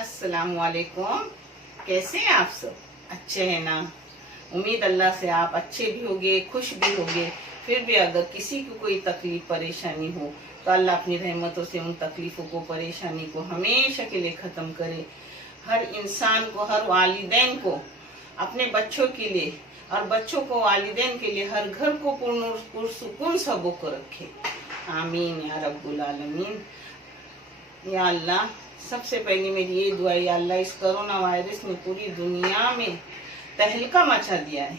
अस्सलाम वालेकुम। कैसे हैं आप सब? अच्छे हैं ना? उम्मीद अल्लाह से आप अच्छे भी होंगे, खुश भी होंगे। फिर भी अगर किसी को कोई तकलीफ परेशानी हो तो अल्लाह अपनी रहमतों से उन तकलीफों को, परेशानी को हमेशा के लिए खत्म करे। हर इंसान को, हर वालिदैन को अपने बच्चों के लिए और बच्चों को वालिदैन के लिए हर घर को पुरसुकून सबों को रखे। आमीन या रब्बुल आलमीन। या अल्लाह, सबसे पहले मेरी ये दुआ, या अल्लाह इस कोरोना वायरस ने पूरी दुनिया में तहलका मचा दिया है।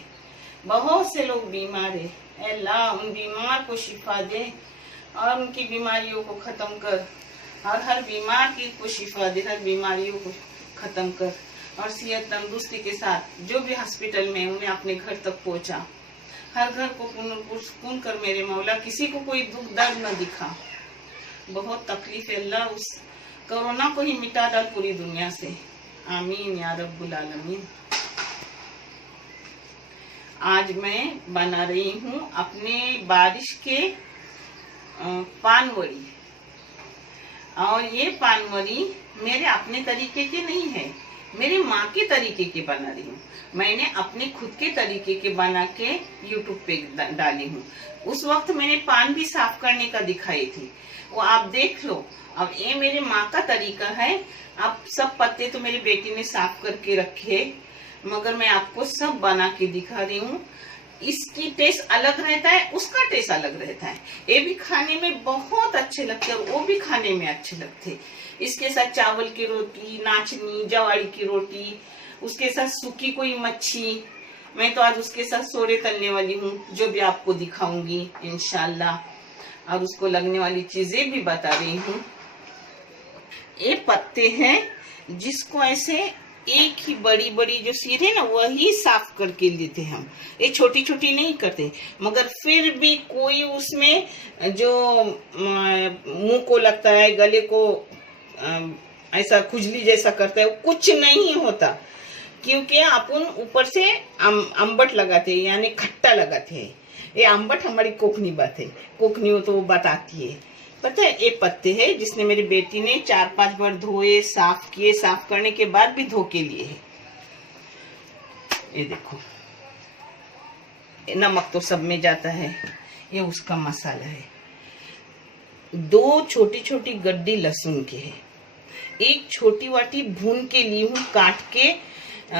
बहुत से लोग बीमार है। अल्लाह उन बीमार को शिफा दे और उनकी बीमारियों को खत्म कर, और हर बीमार की को शिफा दे, हर बीमारियों को खत्म कर, और सेहत तंदुरुस्ती के साथ जो भी हॉस्पिटल में उन्हें अपने घर तक पहुंचा। हर घर को पुरसुकून कर मेरे मौला, किसी को कोई दुख दर्द न दिखा। बहुत तकलीफ है अल्लाह, उस कोरोना को ही मिटा डाल पूरी दुनिया से। आमीन या रब्बुल आलमीन। आज मैं बना रही हूँ अपने बारिश के पानवड़ी, और ये पानवड़ी मेरे अपने तरीके के नहीं है, मेरी माँ के तरीके के बना रही हूँ। मैंने अपने खुद के तरीके के बना के यूट्यूब पे डाली हूँ। उस वक्त मैंने पान भी साफ करने का दिखाई थी, वो आप देख लो। अब ये मेरी माँ का तरीका है। अब सब पत्ते तो मेरी बेटी ने साफ करके रखे, मगर मैं आपको सब बना के दिखा रही हूँ। इसकी टेस्ट अलग रहता है, उसका टेस्ट अलग रहता है। ये भी खाने में बहुत अच्छे लगते हैं और वो भी खाने में अच्छे लगते। इसके साथ चावल की रोटी, नाचनी, जवारी की रोटी, उसके साथ सूखी कोई मच्छी। मैं तो आज उसके साथ सोरे तलने वाली हूँ, जो भी आपको दिखाऊंगी इंशाल्लाह, और उसको लगने वाली चीजें भी बता रही हूँ। ये पत्ते हैं जिसको ऐसे एक ही बड़ी बड़ी जो सिर है ना, वही साफ करके लेते हम। ये छोटी छोटी नहीं करते, मगर फिर भी कोई उसमें जो मुंह को लगता है, गले को ऐसा खुजली जैसा करता है, वो कुछ नहीं होता। क्योंकि अपन ऊपर से अम्बट लगाते हैं, यानी खट्टा लगाते हैं। ये अम्बट हमारी कोकनी बात है, कोकनी हो तो वो बताती है। पता है, ये पत्ते हैं जिसने मेरी बेटी ने 4-5 बार धोए, साफ किए, साफ करने के बाद भी धो के लिए है। ये देखो, नमक तो सब में जाता है। ये उसका मसाला है। 2 छोटी छोटी गड्डी लहसुन के है। एक छोटी वाटी भून के ली हूँ, काट के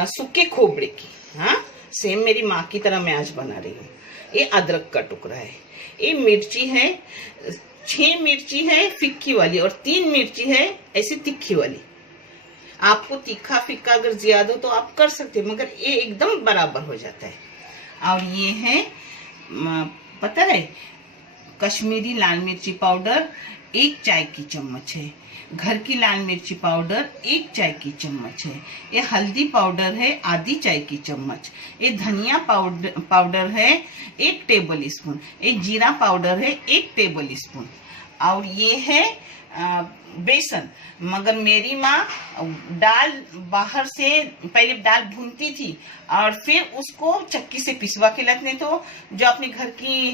सूखे खोबरे की। हाँ, सेम मेरी माँ की तरह मैं आज बना रही हूँ। ये अदरक का टुकड़ा है। ये मिर्ची है, 6 मिर्ची है फिक्की वाली, और 3 मिर्ची है ऐसी तिखी वाली। आपको तीखा फिक्का अगर ज्यादा हो तो आप कर सकते हैं, मगर ये एकदम बराबर हो जाता है। और ये है, पता है, कश्मीरी लाल मिर्ची पाउडर 1 चाय की चम्मच है। घर की लाल मिर्ची पाउडर 1 चाय की चम्मच है। ये हल्दी पाउडर है आधी चाय की चम्मच। ये धनिया पाउडर है 1 टेबल स्पून। ये जीरा पाउडर है 1 टेबल स्पून। और ये है बेसन। मगर मेरी माँ दाल बाहर से पहले दाल भूनती थी और फिर उसको चक्की से पिसवा के रखने, तो जो अपने घर की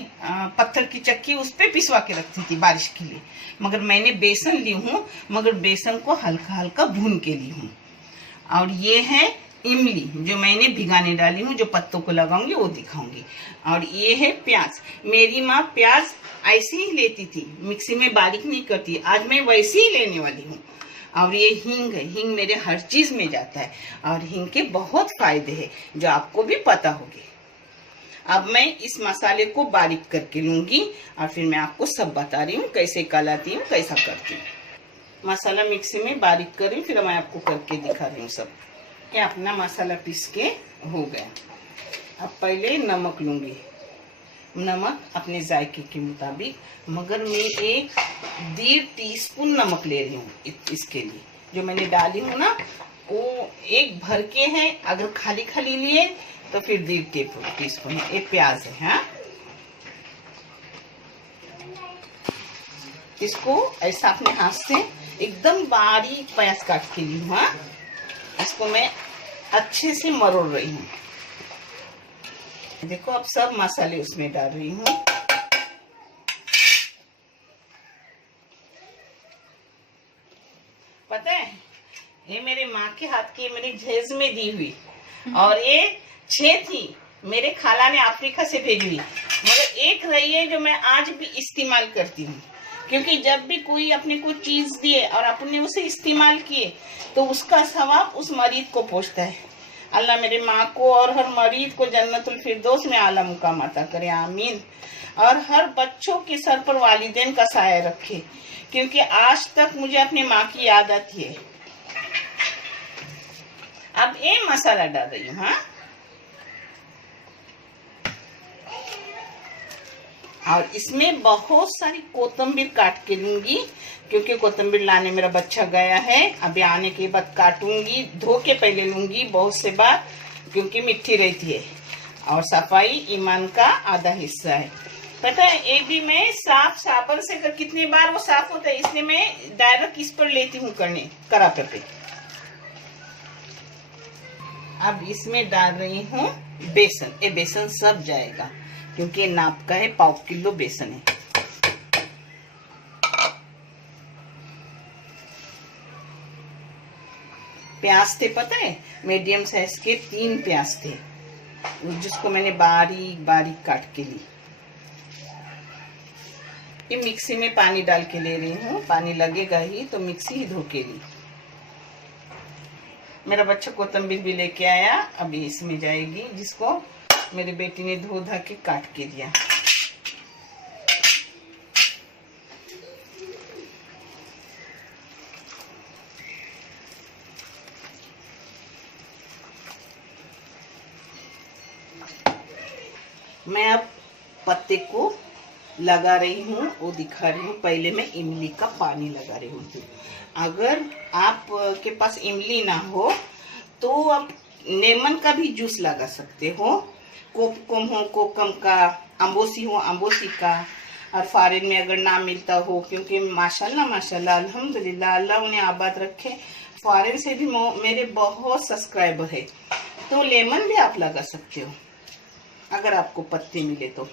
पत्थर की चक्की उस पे पिसवा के रखती थी बारिश के लिए। मगर मैंने बेसन ली हूँ, मगर बेसन को हल्का हल्का भून के ली हूँ। और ये है इमली, जो मैंने भिगाने डाली हूँ, जो पत्तों को लगाऊंगी वो दिखाऊंगी। और ये है प्याज। मेरी माँ प्याज ऐसी ही लेती थी, मिक्सी में बारीक नहीं करती। आज मैं वैसे ही लेने वाली हूँ। और ये हींग है। हींग मेरे हर चीज में जाता है, और हींग के बहुत फायदे हैं जो आपको भी पता होंगे। अब मैं इस मसाले को बारीक करके लूंगी, और फिर मैं आपको सब बता रही हूँ कैसे कलाती हूँ, कैसा करती हूँ। मसाला मिक्सी में बारीक कर रही हूँ, फिर मैं आपको करके दिखा रही हूँ सब। ये अपना मसाला पीस के हो गया। अब पहले नमक लूंगी, नमक अपने जायके के मुताबिक, मगर मैं 1.5 टीस्पून नमक ले रही हूँ। इसके लिए जो मैंने डाली हूँ ना, वो 1 भर के है। अगर खाली खाली लिए तो फिर 1.5 टीस्पून है। ये प्याज है। हाँ, इसको ऐसा अपने हाथ से एकदम बारीक प्याज काट के ली हूँ। हाँ, इसको मैं अच्छे से मरोड़ रही हूँ। देखो, अब सब मसाले उसमें डाल रही हूँ। पता है, ये मेरे माँ के हाथ की मेरी जहेज में दी हुई, और ये 6 थी, मेरे खाला ने अफ्रीका से भेजी हुई, मगर एक रही है जो मैं आज भी इस्तेमाल करती हूँ। क्योंकि जब भी कोई अपने को चीज दिए और अपने उसे इस्तेमाल किए तो उसका सवाब उस मरीज को पहुंचता है। अल्लाह मेरे माँ को और हर मरीज को जन्नतुल फिरदौस में आला मुकाम अता करे, आमीन। और हर बच्चों के सर पर वालिदैन का साया रखे, क्योंकि आज तक मुझे अपनी माँ की याद आती है। अब ये मसाला डाल रही हूँ। हाँ, और इसमें बहुत सारी कोतंबीर काट के लूंगी, क्योंकि कोतंबीर लाने मेरा बच्चा गया है। अभी आने के बाद काटूंगी, धो के पहले लूंगी बहुत से बार, क्योंकि मिट्टी रहती है और सफाई ईमान का आधा हिस्सा है। पता है, ये भी मैं साफ साबुन से कितनी बार वो साफ होता है, इसलिए मैं डायरेक्ट इस पर लेती हूँ करने कराटे पे। अब इसमें डाल रही हूँ बेसन। ये बेसन सब जाएगा, क्योंकि नाप का है, 1/4 किलो बेसन है। प्याज थे, पता है, मीडियम साइज के 3 प्याज थे, जिसको मैंने बारीक बारीक काट के ली। ये मिक्सी में पानी डाल के ले रही हूँ, पानी लगेगा ही तो मिक्सी ही धो के ली। मेरा बच्चा कोतंबीर भी लेके आया, अभी इसमें जाएगी, जिसको मेरी बेटी ने धो धा के काट के दिया। मैं अब पत्ते को लगा रही हूँ, वो दिखा रही हूँ। पहले मैं इमली का पानी लगा रही हूँ। अगर आप के पास इमली ना हो तो आप लेमन का भी जूस लगा सकते हो, कोकम हो कोकम का, अम्बोसी हो अम्बोसी का, और फॉरेन में अगर ना मिलता हो, क्योंकि माशाल्लाह अल्हम्दुलिल्लाह, अल्लाह उन्हें आबाद रखे, फॉरेन से भी मेरे बहुत सब्सक्राइबर है, तो लेमन भी आप लगा सकते हो अगर आपको पत्ते मिले तो।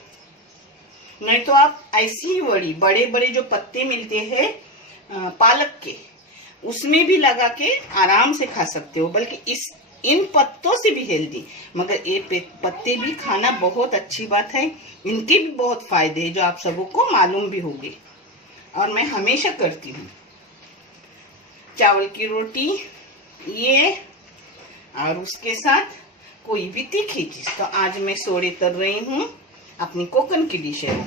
नहीं तो आप ऐसी ही बड़े बड़े जो पत्ते मिलते हैं पालक के, उसमें भी लगा के आराम से खा सकते हो, बल्कि इन पत्तों से भी हेल्दी। मगर ये पत्ते भी खाना बहुत अच्छी बात है, इनके भी बहुत फायदे हैं, जो आप सबों को मालूम भी होंगे, और मैं हमेशा करती हूँ। चावल की रोटी ये, और उसके साथ कोई भी तीखी चीज। तो आज मैं सोरे तर रही हूँ, अपनी कोकन की डिश है,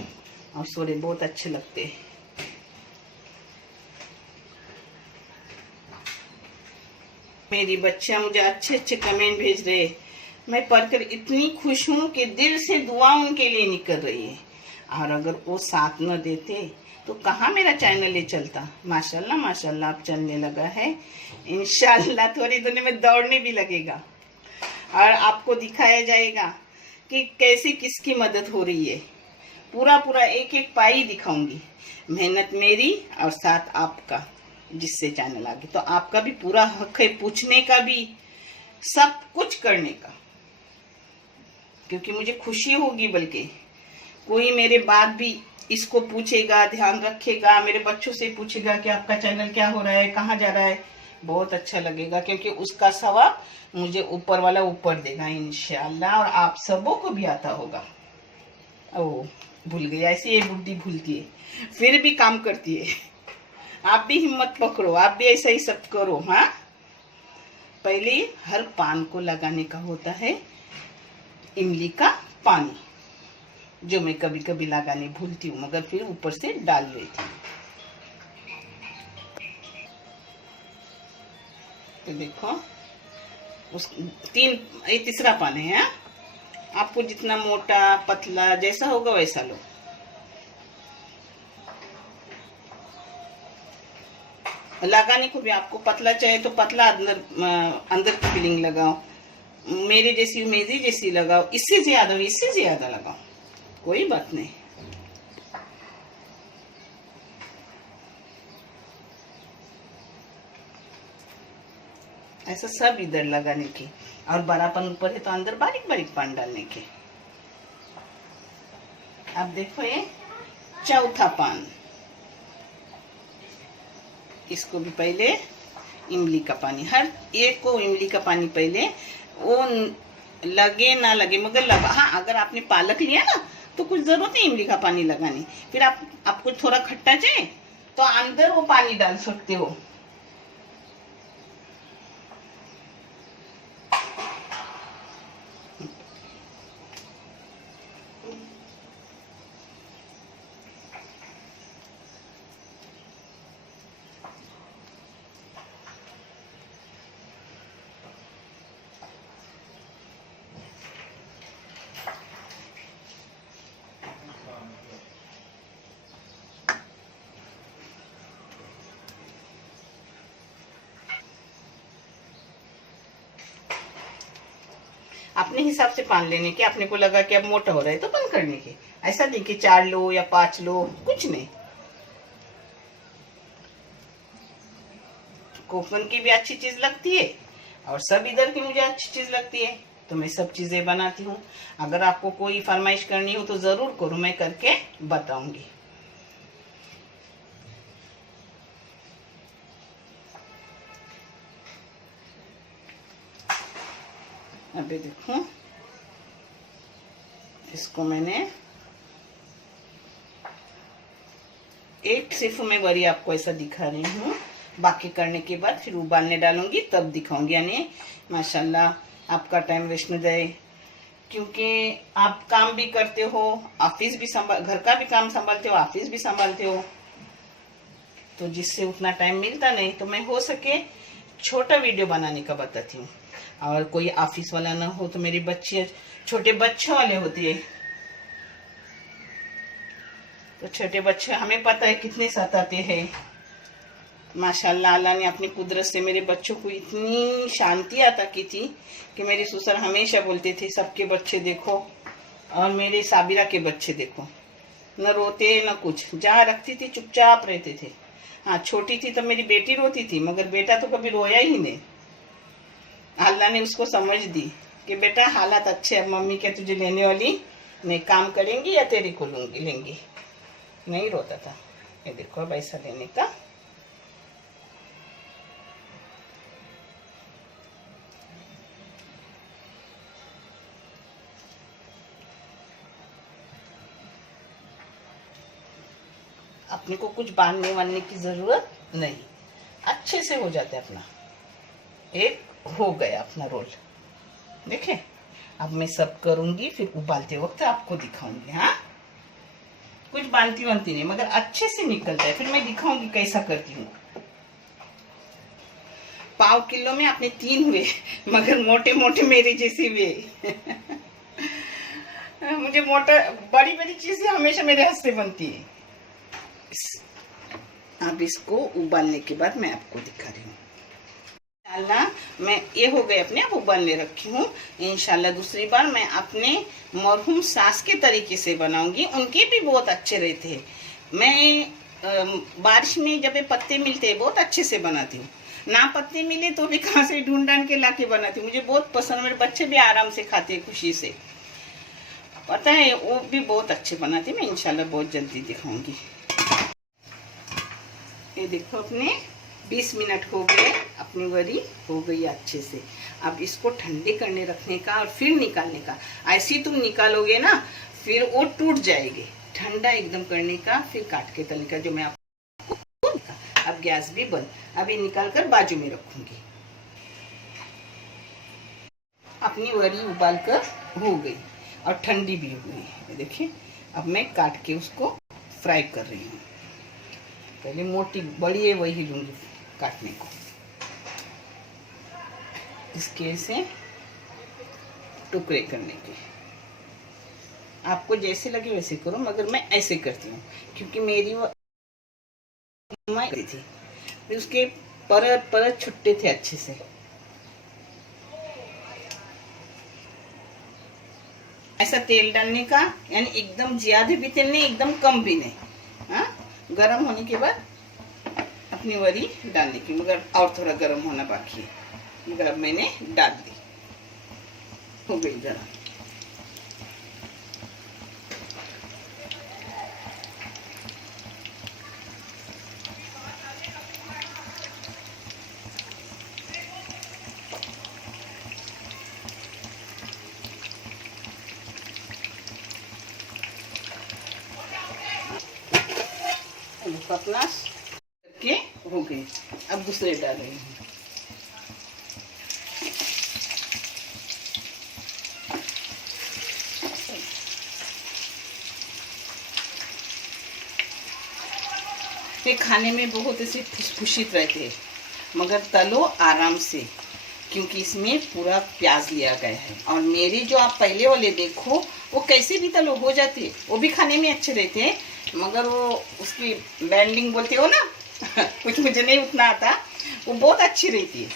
और सोरे बहुत अच्छे लगते हैं। मेरी बच्चियां मुझे अच्छे अच्छे कमेंट भेज रहे, मैं पढ़कर इतनी खुश हूँ कि दिल से दुआ उनके लिए निकल रही है। और अगर वो साथ न देते तो कहाँ मेरा चैनल ये चलता। माशाल्लाह माशाल्लाह अब चलने लगा है, इंशाल्लाह थोड़ी दिनों में दौड़ने भी लगेगा, और आपको दिखाया जाएगा कि कैसे किसकी मदद हो रही है। पूरा एक एक पाई दिखाऊंगी, मेहनत मेरी और साथ आपका, जिससे चैनल आगे। तो आपका भी पूरा हक है पूछने का भी, सब कुछ करने का, क्योंकि मुझे खुशी होगी, बल्कि कोई मेरे बाद भी इसको पूछेगा, ध्यान रखेगा, मेरे बच्चों से पूछेगा कि आपका चैनल क्या हो रहा है, कहाँ जा रहा है, बहुत अच्छा लगेगा, क्योंकि उसका सवाब मुझे ऊपर वाला ऊपर देगा इंशाल्लाह, और आप सबों को भी आता होगा। ओ भूल गई, ऐसे ये बुढ़ी भूलती है फिर भी काम करती है। आप भी हिम्मत पकड़ो, आप भी ऐसा ही सब करो। हाँ, पहले हर पान को लगाने का होता है इमली का पानी, जो मैं कभी कभी लगाने भूलती हूँ, मगर फिर ऊपर से डाल लेती हूँ। तो देखो, तीसरा पान है। आपको जितना मोटा पतला जैसा होगा वैसा लो। लगाने को भी आपको पतला चाहिए तो पतला अंदर की फीलिंग लगाओ, मेरी जैसी लगाओ, इससे ज्यादा लगाओ, कोई बात नहीं। ऐसा सब इधर लगाने की, और बड़ापन ऊपर है तो अंदर बारीक बारीक पान डालने के। अब देखो ये चौथा पान, इसको भी पहले इमली का पानी, हर एक को इमली का पानी पहले, वो लगे ना लगे मगर लगा। हाँ, अगर आपने पालक लिया ना तो कुछ जरूरत नहीं इमली का पानी लगाने। फिर आपको थोड़ा खट्टा चाहिए तो अंदर वो पानी डाल सकते हो। अपने हिसाब से पान लेने के, अपने को लगा कि अब मोटा हो रहा है तो बंद करने के। ऐसा नहीं कि 4 लो या 5 लो, कुछ नहीं। कोकन की भी अच्छी चीज लगती है और सब इधर की मुझे अच्छी चीज लगती है, तो मैं सब चीजें बनाती हूँ। अगर आपको कोई फरमाइश करनी हो तो जरूर करो, मैं करके बताऊंगी। अभी देखो, इसको मैंने एक सिर्फ मैं वरी आपको ऐसा दिखा रही हूँ, बाकी करने के बाद फिर उबालने डालूंगी तब दिखाऊंगी। यानी माशाल्लाह आपका टाइम वेस्ट न जाए, क्योंकि आप काम भी करते हो, ऑफिस भी संभाल, घर का भी काम संभालते हो, ऑफिस भी संभालते हो, तो जिससे उतना टाइम मिलता नहीं। तो मैं हो सके छोटा वीडियो बनाने का बताती हूँ। और कोई ऑफिस वाला ना हो तो मेरी बच्चे छोटे बच्चों वाले होती है, तो छोटे बच्चे हमें पता है कितने सताते हैं। माशाल्लाह अल्लाह ने अपनी कुदरत से मेरे बच्चों को इतनी शांति अता की थी कि मेरे ससुर हमेशा बोलते थे सबके बच्चे देखो और मेरे साबिरा के बच्चे देखो, न रोते न कुछ, जहाँ रखती थी चुपचाप रहते थे। हाँ, छोटी थी तो मेरी बेटी रोती थी, मगर बेटा तो कभी रोया ही नहीं। अल्लाह ने उसको समझ दी कि बेटा हालात अच्छे, अब मम्मी क्या तुझे लेने वाली, मैं काम करेंगी या तेरे को लेंगी। नहीं रोता था। ये देखो अब ऐसा लेने का। अपने को कुछ बांधने वानने की जरूरत नहीं, अच्छे से हो जाता है अपना। एक हो गया अपना रोल, देखे। अब मैं सब करूंगी, फिर उबालते वक्त आपको दिखाऊंगी। हाँ, कुछ बांधती वानती नहीं, मगर अच्छे से निकलता है, फिर मैं दिखाऊंगी कैसा करती हूँ। पाव किलो में अपने 3 हुए, मगर मोटे मोटे मेरे जैसे हुए। मुझे मोटा बड़ी बड़ी चीजें हमेशा मेरे हाथ से बनती है। अब इसको उबालने के बाद मैं आपको दिखा रही हूँ। इंशाल्लाह मैं ये हो गए अपने, अब उबालने रखी हूँ। इंशाल्लाह दूसरी बार मैं अपने मरहूम सास के तरीके से बनाऊंगी, उनके भी बहुत अच्छे रहते हैं। मैं बारिश में जब ये पत्ते मिलते हैं बहुत अच्छे से बनाती हूँ, ना पत्ते मिले तो भी कहाँ से ढूंढ ढांड के लाके बनाती हूँ। मुझे बहुत पसंद, मेरे बच्चे भी आराम से खाते हैं खुशी से, पता है, वो भी बहुत अच्छे बनाती। मैं इंशाल्लाह बहुत जल्दी दिखाऊंगी। ये देखो अपने 20 मिनट हो गए, अपनी वरी हो गई अच्छे से। अब इसको ठंडे करने रखने का और फिर निकालने का। ऐसे तुम निकालोगे ना फिर वो टूट जाएगी। ठंडा एकदम करने का, फिर काट के तलने का, जो मैं आपको। अब गैस भी बंद। अब ये निकाल कर बाजू में रखूंगी। अपनी वरी उबाल कर हो गई और ठंडी भी हो गई। देखिए अब मैं काट के उसको फ्राई कर रही हूँ। पहले मोटी बड़ी है वही लूंगी काटने को। इसके ऐसे टुकड़े करने के, आपको जैसे लगे वैसे करो, मगर मैं ऐसे करती हूँ क्योंकि मेरी वो थी, फिर उसके परत परत छुट्टे थे अच्छे से। ऐसा तेल डालने का, यानी एकदम ज्यादा भी तेल नहीं, एकदम कम भी नहीं। हाँ, गरम होने के बाद अपनी वरी डालने की, मगर और थोड़ा गरम होना बाकी है, मगर अब मैंने डाल दी, हो गई जरा। अपना के हो गए। अब दूसरे डाल रही हूँ। ये खाने में बहुत ऐसे खुशखुशित रहते हैं, मगर तलो आराम से, क्योंकि इसमें पूरा प्याज लिया गया है। और मेरे जो आप पहले वाले देखो वो कैसे भी तलो हो जाते हैं, वो भी खाने में अच्छे रहते हैं, मगर वो उसकी बैंडिंग बोलते हो ना कुछ मुझे नहीं उतना आता, वो बहुत अच्छी रहती है,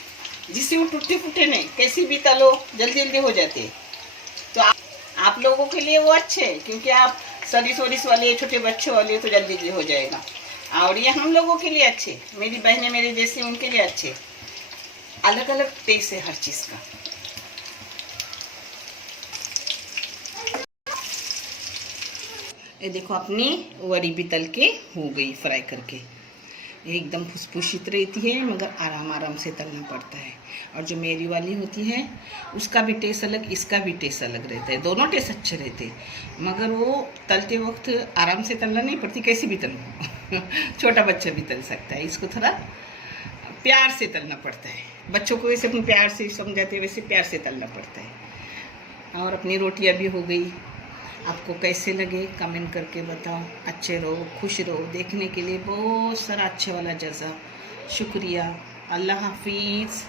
जिससे वो टूटे फूटे नहीं, कैसी भी तलो जल्दी जल्दी हो जाते हैं। तो आप लोगों के लिए वो अच्छे है, क्योंकि आप सरिस वरिस वाले, छोटे बच्चों वाले तो जल्दी जल्दी हो जाएगा। और ये हम लोगों के लिए अच्छे, मेरी बहनें मेरे जैसी, उनके लिए अच्छे। अलग अलग टेस्ट है हर चीज का। ये देखो अपनी वरी भी तल के हो गई फ्राई करके, एकदम फुसफुसित रहती है, मगर आराम आराम से तलना पड़ता है। और जो मेरी वाली होती है उसका भी टेस्ट अलग, इसका भी टेस्ट अलग रहता है, दोनों टेस्ट अच्छे रहते हैं, मगर वो तलते वक्त आराम से तलना नहीं पड़ती, कैसे भी तलो छोटा बच्चा भी तल सकता है, इसको थोड़ा प्यार से तलना पड़ता है। बच्चों को वैसे अपने प्यार से समझाते हैं, वैसे प्यार से तलना पड़ता है। और अपनी रोटियां भी हो गई। आपको कैसे लगे कमेंट करके बताओ। अच्छे रहो, खुश रहो। देखने के लिए बहुत सारा अच्छे वाला जज़ा, शुक्रिया। अल्लाह हाफिज़।